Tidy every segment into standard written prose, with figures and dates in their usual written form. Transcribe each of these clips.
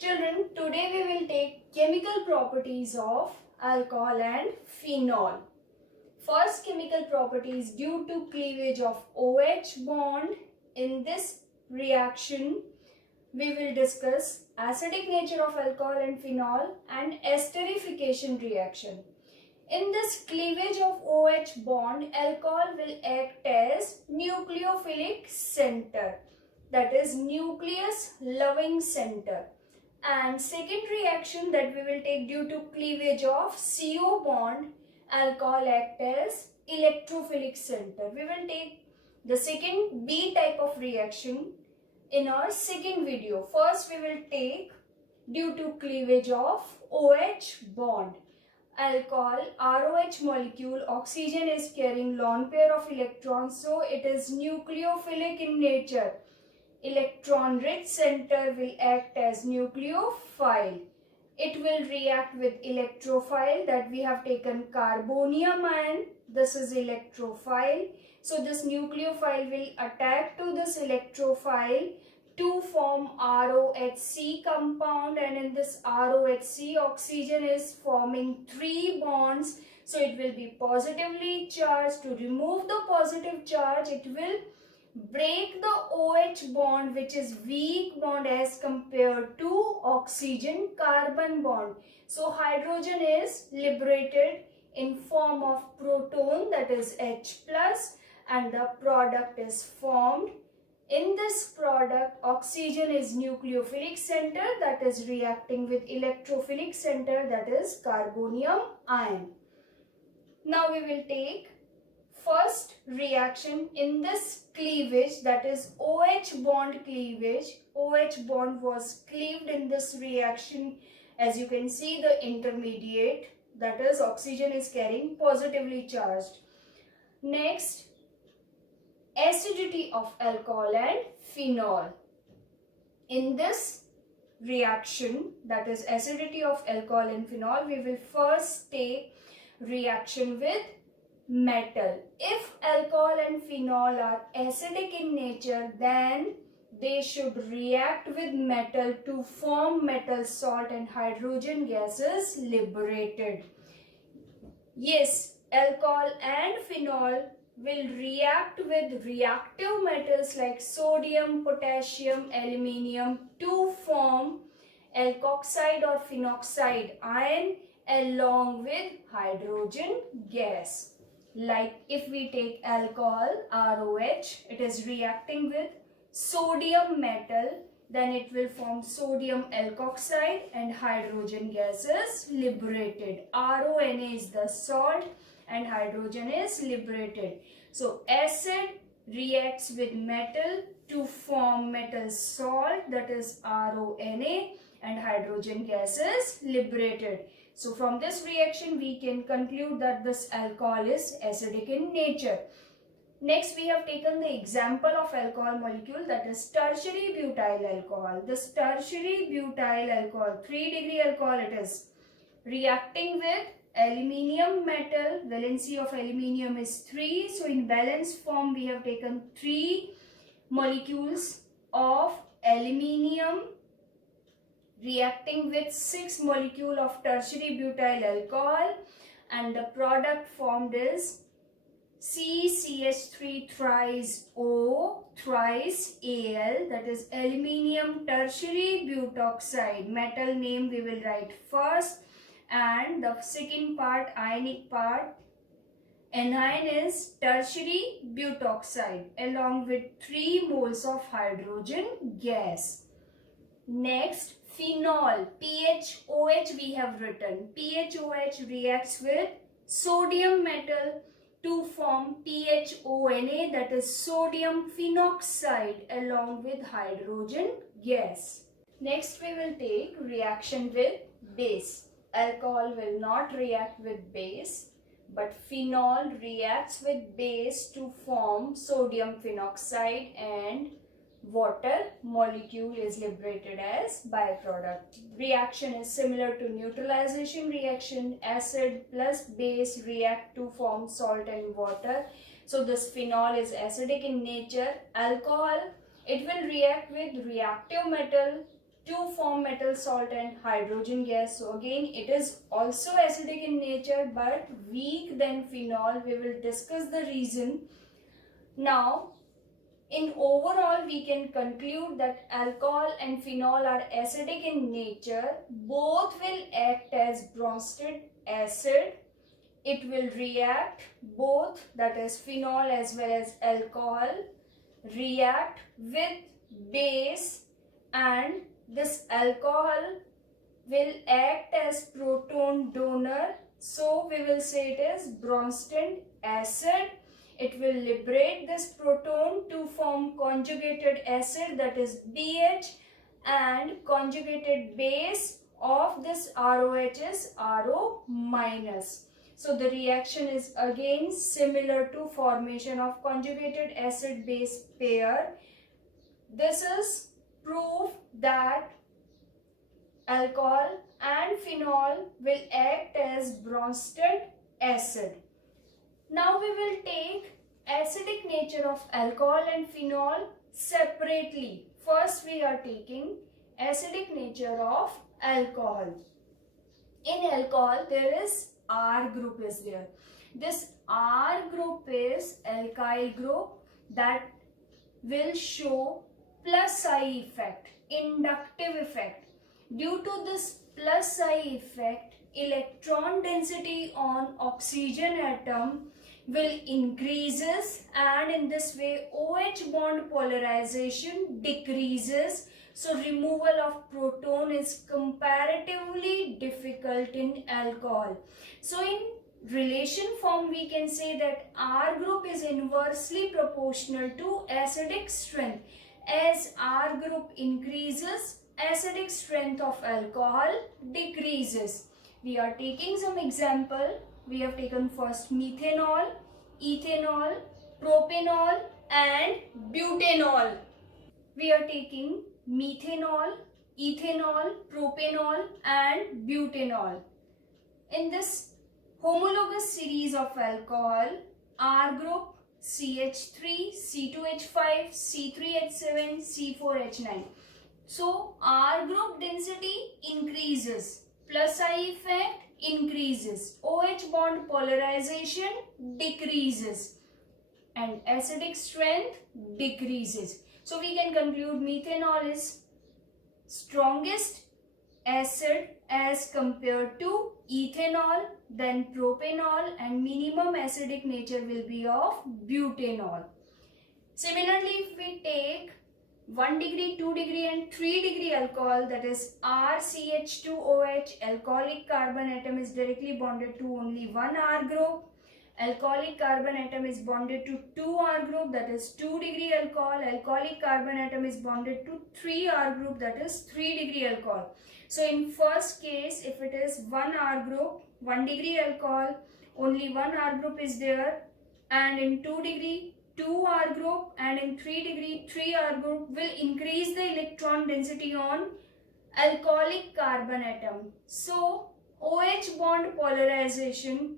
Children, today we will take chemical properties of alcohol and phenol. First chemical property is due to cleavage of OH bond. In this reaction, we will discuss acidic nature of alcohol and phenol and esterification reaction. In this cleavage of OH bond, alcohol will act as nucleophilic center, that is nucleus loving center. And second reaction that we will take due to cleavage of CO bond, alcohol act as electrophilic center. We will take the second B type of reaction in our second video. First we will take due to cleavage of OH bond. Alcohol, ROH molecule, oxygen is carrying lone pair of electrons, so it is nucleophilic in nature. Electron-rich center will act as nucleophile. It will react with electrophile, that we have taken carbonium ion. This is electrophile. So this nucleophile will attack to this electrophile to form ROHC compound, and in this ROHC oxygen is forming 3 bonds. So it will be positively charged. To remove the positive charge, it will break the OH bond, which is weak bond as compared to oxygen carbon bond. So hydrogen is liberated in form of proton, that is H plus, and the product is formed. In this product, oxygen is nucleophilic center, that is reacting with electrophilic center, that is carbonium ion. Now we will take first reaction in this cleavage, that is OH bond cleavage. OH bond was cleaved in this reaction. As you can see, the intermediate, that is oxygen, is carrying positively charged. Next, acidity of alcohol and phenol. In this reaction, that is acidity of alcohol and phenol, we will first take reaction with metal. If alcohol and phenol are acidic in nature, then they should react with metal to form metal salt and hydrogen gas is liberated. Yes, alcohol and phenol will react with reactive metals like sodium, potassium, aluminium to form alkoxide or phenoxide ion along with hydrogen gas. Like if we take alcohol, ROH, it is reacting with sodium metal, then it will form sodium alkoxide and hydrogen gas is liberated. RONA is the salt and hydrogen is liberated. So acid reacts with metal to form metal salt, that is RONA, and hydrogen gas is liberated. So from this reaction we can conclude that this alcohol is acidic in nature. Next we have taken the example of alcohol molecule, that is tertiary butyl alcohol. This tertiary butyl alcohol, 3-degree alcohol it is, reacting with aluminium metal. Valency of aluminium is 3. So in valence form we have taken 3 molecules of aluminium reacting with 6 molecule of tertiary butyl alcohol, and the product formed is CCH3 thrice O thrice Al, that is aluminium tertiary butoxide. Metal name we will write first, and the second part, ionic part, anion is tertiary butoxide along with 3 moles of hydrogen gas. Next, phenol, PHOH we have written. PHOH reacts with sodium metal to form PHONA, that is sodium phenoxide along with hydrogen gas. Next we will take reaction with base. Alcohol will not react with base, but phenol reacts with base to form sodium phenoxide, and water molecule is liberated as byproduct. Reaction is similar to neutralization reaction. Acid plus base react to form salt and water. So this phenol is acidic in nature. Alcohol, it will react with reactive metal to form metal salt and hydrogen gas. So again, it is also acidic in nature but weak than phenol. We will discuss the reason. Now, in overall, we can conclude that alcohol and phenol are acidic in nature. Both will act as Bronsted acid. It will react, both, that is phenol as well as alcohol, react with base, and this alcohol will act as proton donor. So we will say it is Bronsted acid. It will liberate this proton to form conjugated acid, that is BH, and conjugated base of this ROH is RO minus. So the reaction is again similar to formation of conjugated acid base pair. This is proof that alcohol and phenol will act as Bronsted acid. Now we will take acidic nature of alcohol and phenol separately. First we are taking acidic nature of alcohol. In alcohol there is R group is there. This R group is alkyl group that will show plus I effect, inductive effect. Due to this plus I effect, electron density on oxygen atom will increases, and in this way OH bond polarization decreases. So removal of proton is comparatively difficult in alcohol. So in relation form we can say that R group is inversely proportional to acidic strength. As R group increases, acidic strength of alcohol decreases. We are taking some example. We have taken first methanol, ethanol, propanol and butanol. We are taking methanol, ethanol, propanol and butanol. In this homologous series of alcohol, R group CH3, C2H5, C3H7, C4H9. So R group density increases, plus I effect increases, OH bond polarization decreases and acidic strength decreases. So we can conclude methanol is strongest acid as compared to ethanol, then propanol, and minimum acidic nature will be of butanol. Similarly, if we take 1 degree, 2 degree and 3 degree alcohol, that is RCH2OH, alcoholic carbon atom is directly bonded to only one R group. Alcoholic carbon atom is bonded to 2 R group, that is 2 degree alcohol. Alcoholic carbon atom is bonded to 3 R group, that is 3 degree alcohol. So in first case, if it is 1 R group, 1 degree alcohol, only 1 R group is there, and in 2 degree, 2 R group, and in 3 degree, 3 R group will increase the electron density on alcoholic carbon atom. So OH bond polarization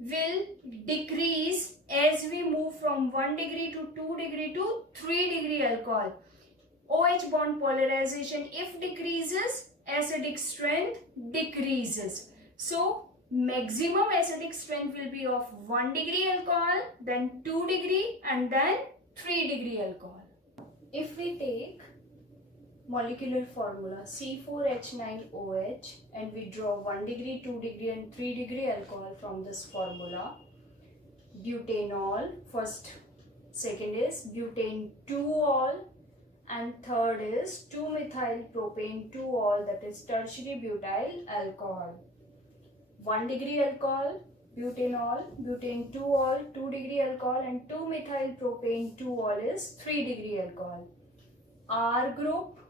will decrease as we move from 1 degree to 2 degree to 3 degree alcohol. OH bond polarization if decreases, acidic strength decreases. So maximum acidic strength will be of 1 degree alcohol, then 2 degree and then 3 degree alcohol. If we take molecular formula C4H9OH and we draw 1 degree, 2 degree and 3 degree alcohol from this formula, butanol, second is butane 2-ol and third is 2-methyl propane 2-ol, that is tertiary butyl alcohol. 1 degree alcohol, butanol, butane 2-ol, 2 degree alcohol and 2-methyl propane 2-ol is 3 degree alcohol. R group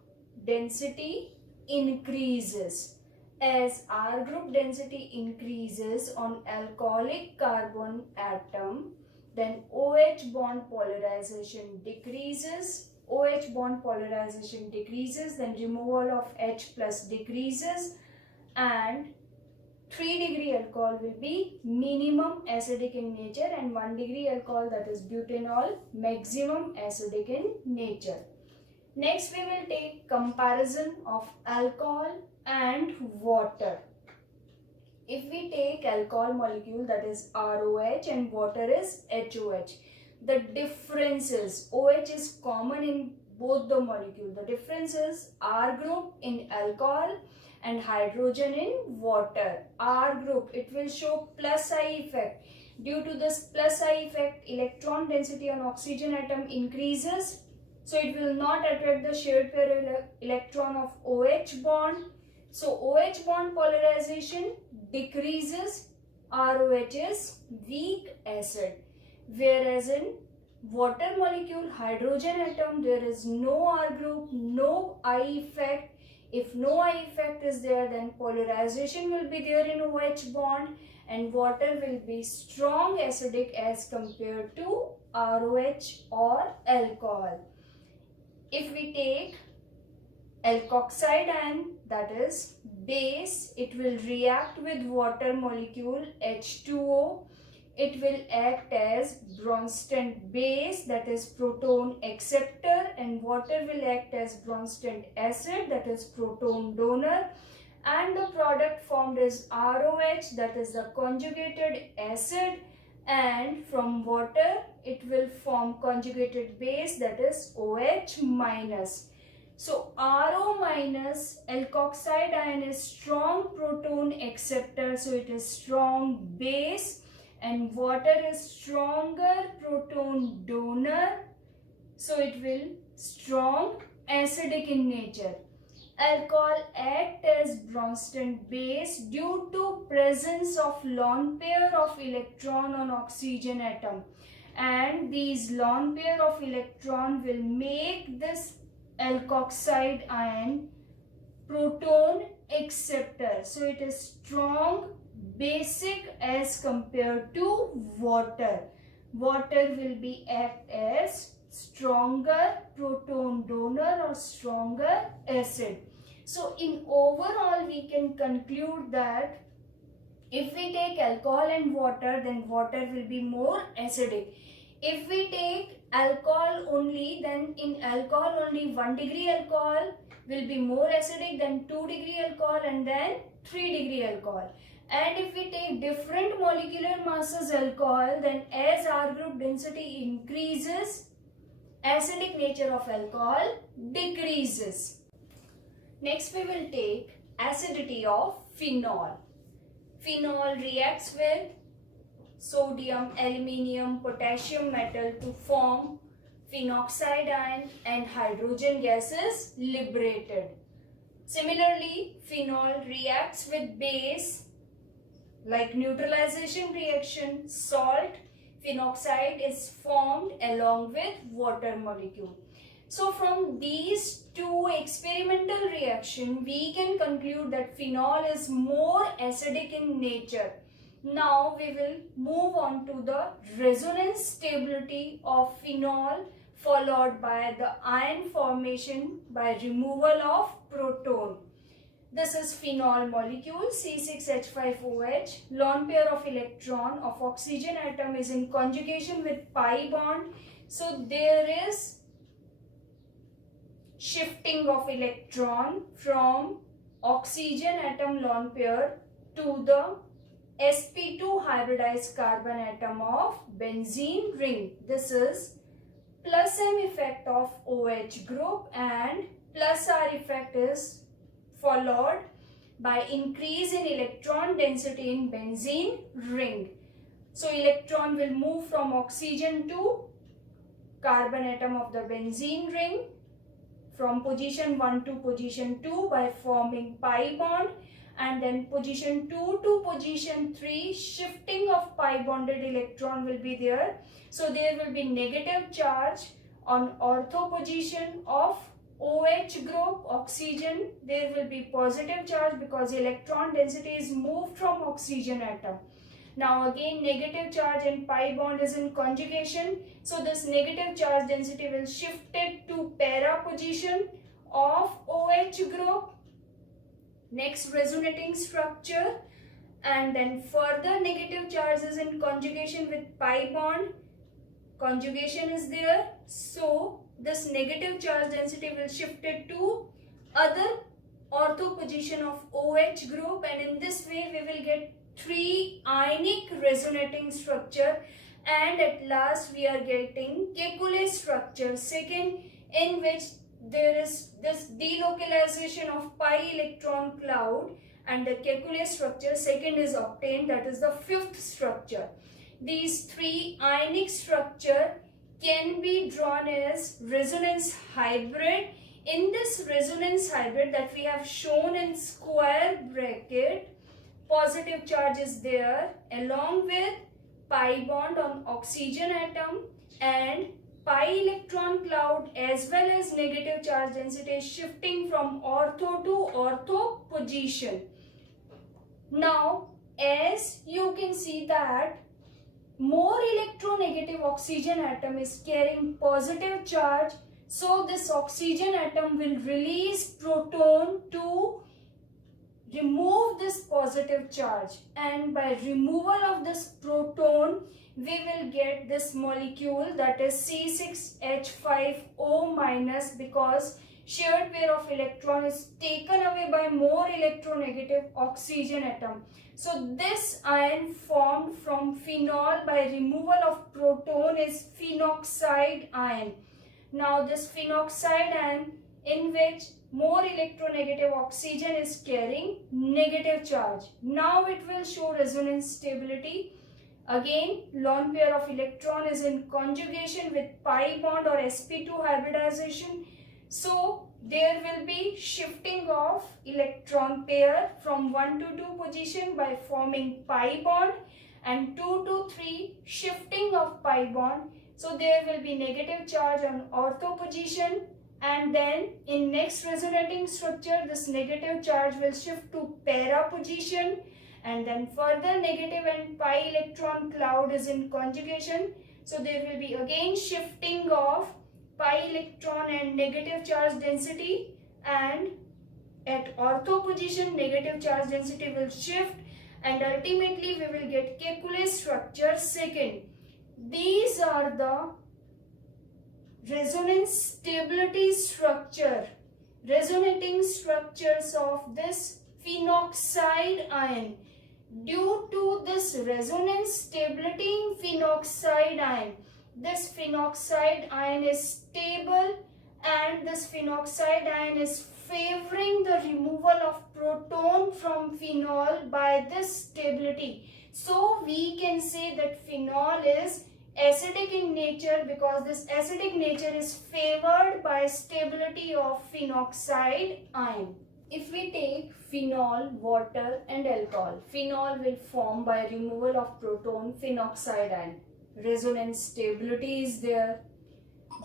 density increases. As R group density increases on alcoholic carbon atom, then OH bond polarization decreases. OH bond polarization decreases, then removal of H plus decreases, and 3 degree alcohol will be minimum acidic in nature and 1 degree alcohol, that is butanol, maximum acidic in nature. Next, we will take comparison of alcohol and water. If we take alcohol molecule, that is ROH, and water is HOH, the difference is OH is common in both the molecule. The difference is R group in alcohol and hydrogen in water. R group, it will show plus I effect. Due to this plus I effect, electron density on oxygen atom increases. So it will not attract the shared pair electron of OH bond. So OH bond polarization decreases. ROH is weak acid. Whereas in water molecule, hydrogen atom, there is no R group, no I effect. If no I effect is there, then polarization will be there in OH bond, and water will be strong acidic as compared to ROH or alcohol. If we take alkoxide ion, that is base, it will react with water molecule H2O. It will act as Bronsted base, that is proton acceptor, and water will act as Bronsted acid, that is proton donor, and the product formed is ROH, that is the conjugated acid, and from water it will form conjugated base, that is OH minus. So RO minus, alkoxide ion is strong proton acceptor, so it is strong base, and water is stronger proton donor, so it will strong acidic in nature. Alcohol act as Bronsted base due to presence of lone pair of electron on oxygen atom, and these lone pair of electron will make this alkoxide ion proton acceptor, so it is strong basic as compared to water. Water will be act as stronger proton donor or stronger acid. So in overall we can conclude that if we take alcohol and water, then water will be more acidic. If we take alcohol only, then in alcohol only 1 degree alcohol will be more acidic than 2 degree alcohol and then 3 degree alcohol. And if we take different molecular masses alcohol, then as R group density increases, acidic nature of alcohol decreases. Next we will take acidity of phenol. Phenol reacts with sodium, aluminium, potassium metal to form phenoxide ion, and hydrogen gas is liberated. Similarly, phenol reacts with base like neutralization reaction, salt, phenoxide is formed along with water molecule. So from these two experimental reactions, we can conclude that phenol is more acidic in nature. Now we will move on to the resonance stability of phenol, followed by the ion formation by removal of proton. This is phenol molecule C6H5OH. Lone pair of electron of oxygen atom is in conjugation with pi bond. So there is shifting of electron from oxygen atom lone pair to the sp2 hybridized carbon atom of benzene ring. This is plus M effect of OH group, and plus R effect is followed by increase in electron density in benzene ring. So electron will move from oxygen to carbon atom of the benzene ring from position 1 to position 2 by forming pi bond, and then position 2 to position 3 shifting of pi bonded electron will be there. So there will be negative charge on ortho position of OH group oxygen. There will be positive charge because electron density is moved from oxygen atom. Now again negative charge and pi bond is in conjugation. So this negative charge density will shift it to para position of OH group. Next resonating structure, and then further negative charge is in conjugation with pi bond. Conjugation is there. So this negative charge density will shift it to other ortho position of OH group, and in this way we will get 3 ionic resonating structure, and at last we are getting Kekule structure second, in which there is this delocalization of pi electron cloud, and the Kekule structure second is obtained, that is the fifth structure. These 3 ionic structure can be drawn as resonance hybrid. In this resonance hybrid that we have shown in square bracket, positive charge is there along with pi bond on oxygen atom, and pi electron cloud as well as negative charge density is shifting from ortho to ortho position. Now, as you can see that more electronegative oxygen atom is carrying positive charge, so this oxygen atom will release proton to remove this positive charge, and by removal of this proton we will get this molecule, that is C6H5O minus, because shared pair of electron is taken away by more electronegative oxygen atom. So this ion formed from phenol by removal of proton is phenoxide ion. Now this phenoxide ion, in which more electronegative oxygen is carrying negative charge. Now it will show resonance stability. Again, lone pair of electron is in conjugation with pi bond or sp2 hybridization. So there will be shifting of electron pair from 1 to 2 position by forming pi bond, and 2 to 3 shifting of pi bond. So there will be negative charge on ortho position, and then in next resonating structure this negative charge will shift to para position, and then further negative and pi electron cloud is in conjugation. So there will be again shifting of pi electron and negative charge density, and at ortho position negative charge density will shift, and ultimately we will get Kekule structure second. These are the resonance stability structure, resonating structures of this phenoxide ion. Due to this resonance stability in phenoxide ion, this phenoxide ion is stable, and this phenoxide ion is favoring the removal of proton from phenol by this stability. So we can say that phenol is acidic in nature, because this acidic nature is favored by stability of phenoxide ion. If we take phenol, water and alcohol, phenol will form by removal of proton phenoxide ion. Resonance stability is there.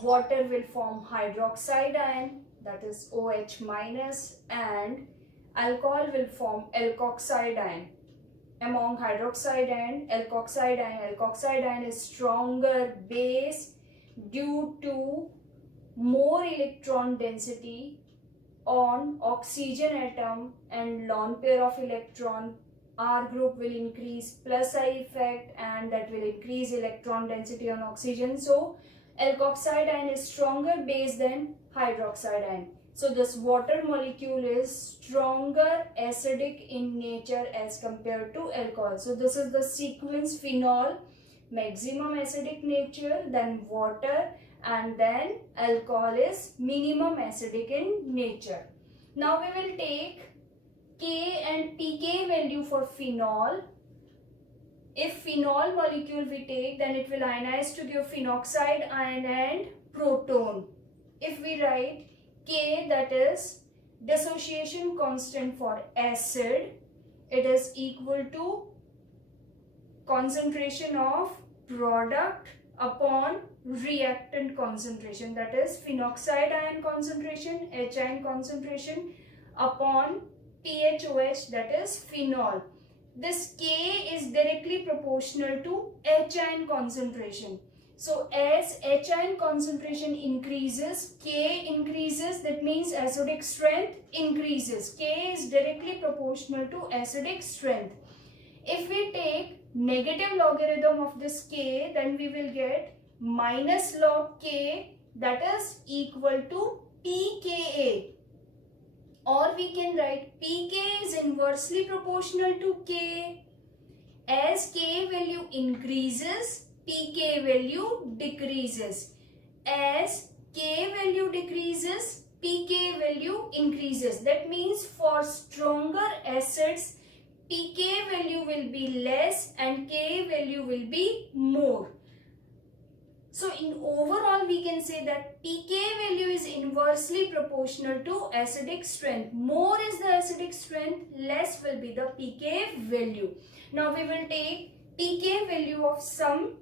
Water will form hydroxide ion, that is OH minus, and alcohol will form alkoxide ion. Among hydroxide and alkoxide ion is stronger base due to more electron density on oxygen atom, and lone pair of electron R group will increase plus I effect, and that will increase electron density on oxygen. So alkoxide ion is stronger base than hydroxide ion. So this water molecule is stronger acidic in nature as compared to alcohol. So this is the sequence: phenol, maximum acidic nature, then water, and then alcohol is minimum acidic in nature. Now we will take K and pK value for phenol. If phenol molecule we take, then it will ionize to give phenoxide ion and proton. If we write K, that is dissociation constant for acid, it is equal to concentration of product upon reactant concentration, that is phenoxide ion concentration, H ion concentration upon PHOH, that is phenol. This K is directly proportional to H ion concentration. So as H ion concentration increases, K increases, that means acidic strength increases. K is directly proportional to acidic strength. If we take negative logarithm of this K, then we will get minus log K that is equal to pKa, or we can write pK is inversely proportional to K. As K value increases, pK value decreases. As K value decreases, pK value increases. That means for stronger acids, pK value will be less and K value will be more. So in overall we can say that pK value is inversely proportional to acidic strength. More is the acidic strength, less will be the pK value. Now we will take pK value of some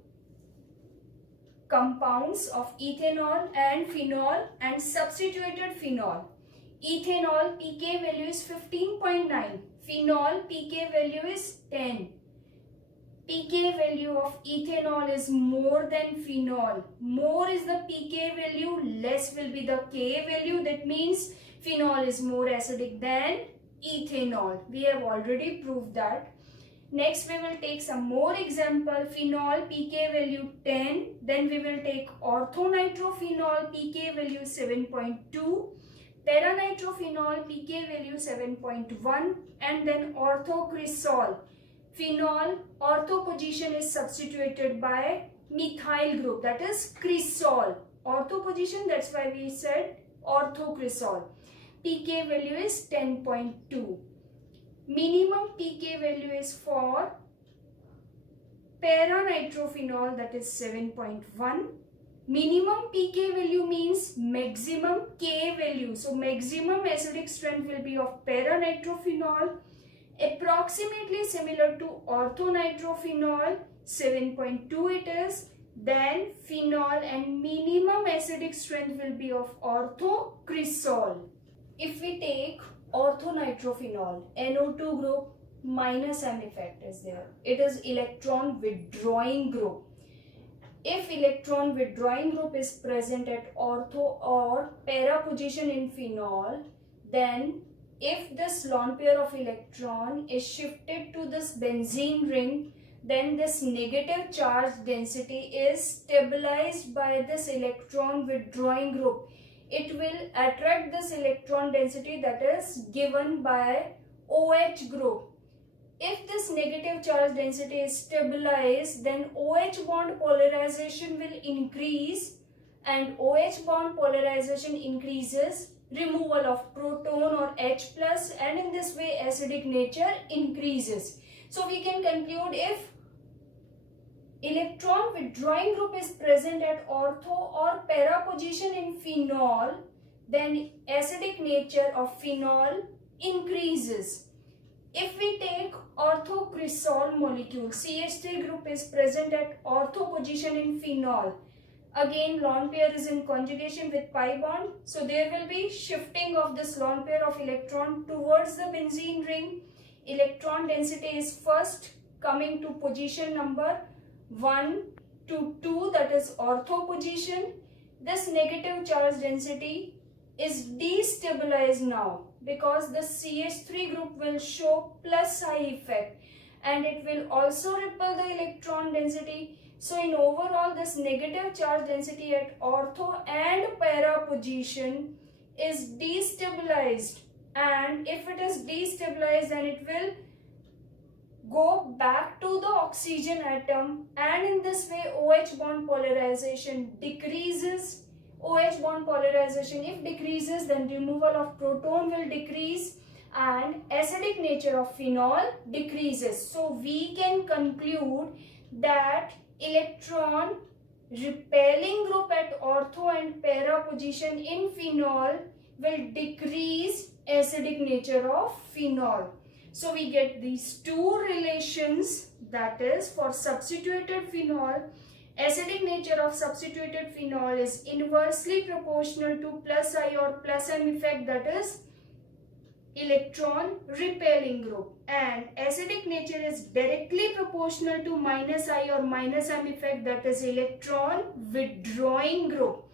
compounds of ethanol and phenol and substituted phenol. Ethanol pK value is 15.9. Phenol pK value is 10. pK value of ethanol is more than phenol. More is the pK value, less will be the K value. That means phenol is more acidic than ethanol. We have already proved that. Next we will take some more example. Phenol pK value 10. Then we will take orthonitrophenol pK value 7.2. Paranitrophenol pK value 7.1. And then orthocresol. Phenol ortho position is substituted by methyl group, that is cresol. Ortho position, that's why we said orthocresol. pK value is 10.2. Minimum pK value is for paranitrophenol, that is 7.1. Minimum pK value means maximum K value. So maximum acidic strength will be of paranitrophenol, approximately similar to orthonitrophenol, 7.2 it is. Then phenol, and minimum acidic strength will be of orthocresol. If we take orthonitrophenol, NO2 group minus M effect is there. It is electron withdrawing group. If electron withdrawing group is present at ortho or para position in phenol, then if this lone pair of electron is shifted to this benzene ring, then this negative charge density is stabilized by this electron withdrawing group. It will attract this electron density that is given by OH group. If this negative charge density is stabilized, then OH bond polarization will increase, and OH bond polarization increases removal of proton or H plus, and in this way acidic nature increases. So we can conclude, if electron withdrawing group is present at ortho or para position in phenol, then acidic nature of phenol increases. If we take orthocresol molecule, CH3 group is present at ortho position in phenol. Again, lone pair is in conjugation with pi bond. So there will be shifting of this lone pair of electron towards the benzene ring. Electron density is first coming to position number 1 to 2, that is ortho position. This negative charge density is destabilized now, because the CH3 group will show plus I effect, and it will also repel the electron density. So in overall, this negative charge density at ortho and para position is destabilized, and if it is destabilized, then it will go back to the oxygen atom, and in this way OH bond polarization decreases. OH bond polarization if decreases, then removal of proton will decrease and acidic nature of phenol decreases. So we can conclude that electron repelling group at ortho and para position in phenol will decrease acidic nature of phenol. So we get these two relations, that is, for substituted phenol, acidic nature of substituted phenol is inversely proportional to plus I or plus M effect, that is electron repelling group, and acidic nature is directly proportional to minus I or minus M effect, that is electron withdrawing group,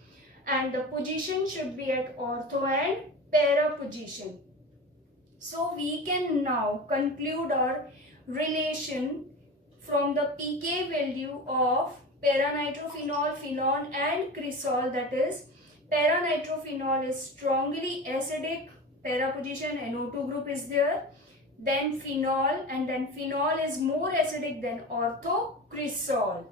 and the position should be at ortho and para position. So we can now conclude our relation from the pK value of para-nitrophenol, phenol and cresol. That is, para-nitrophenol is strongly acidic, para position NO2 group is there. Then phenol, and then phenol is more acidic than orthocresol.